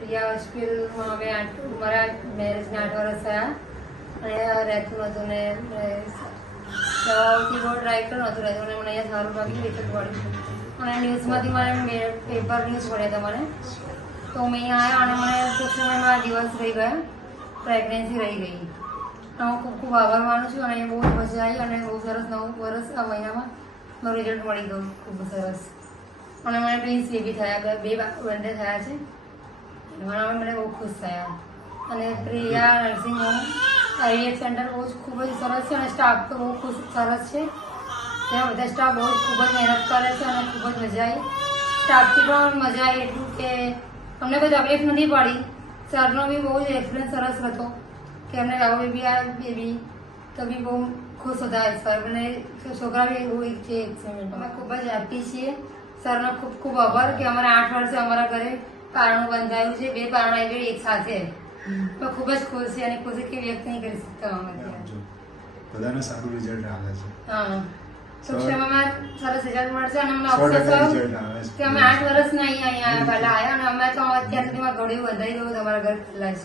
પ્રિયા હોસ્પિટલમાં અમે મારા મેરેજને 8 વર્ષ થયા અને રહેતું હતું ને દવાઓથી બહુ ટ્રાય પણ નહોતું રહેતું અને મને અહીંયા સારું લાગ્યું રિઝલ્ટ મળ્યું અને ન્યૂઝમાંથી મને પેપર ન્યૂઝ મળ્યા હતા મને તો મેં અહીંયા આવ્યા અને મને ટૂંક સમયમાં દિવસ રહી ગયા પ્રેગ્નન્સી રહી ગઈ હું ખૂબ ખૂબ આભાર માનું છું અને બહુ મજા આવી અને બહુ સરસ 9 વર્ષ આ મહિનામાં મારું રિઝલ્ટ મળી ગયું ખૂબ સરસ અને મને ટ્વિન્સ બેબી થયા 2 બર્થડે થયા છે એમાં મને બહુ ખુશ થયા અને Priya nursing home IVF centre બહુ જ ખૂબ જ સરસ છે અને સ્ટાફ તો બહુ ખૂબ સરસ છે ત્યાં બધા સ્ટાફ બહુ ખૂબ જ મહેનત કરે છે અને ખૂબ જ મજા આવી સ્ટાફથી પણ મજા આવી એટલું કે અમને કોઈ તકલીફ નથી પડી સરનો બી બહુ જ એક્સપિરિયન્સ સરસ હતો કે અમને આવો બેબી આ બેબી તો બી બહુ ખુશ હતા સર અને છોકરા બી બહુ છે અમે ખૂબ જ હેપી છીએ સરનો ખૂબ ખૂબ આભાર કે અમારા 8 વર્ષે અમારા ઘરે પારણું બંધાયું છે 2 પારણા આવી એક સાથે તો ખૂબ જ ખુશ છે અને ખુશી કે વ્યક્ત નહીં કરી શકતા અમારે બધાને સારું રિઝલ્ટ આવે છે હા ટૂંક સમયમાં સરસ રિઝલ્ટ મળશે અને અમને અફસોસ થયો કે અમે 8 વર્ષના અહીંયા પહેલા આવ્યા અને અમે તો અત્યાર સુધીમાં ઘોડી બંધાઈ ગયું તમારા ઘર પહેલા જ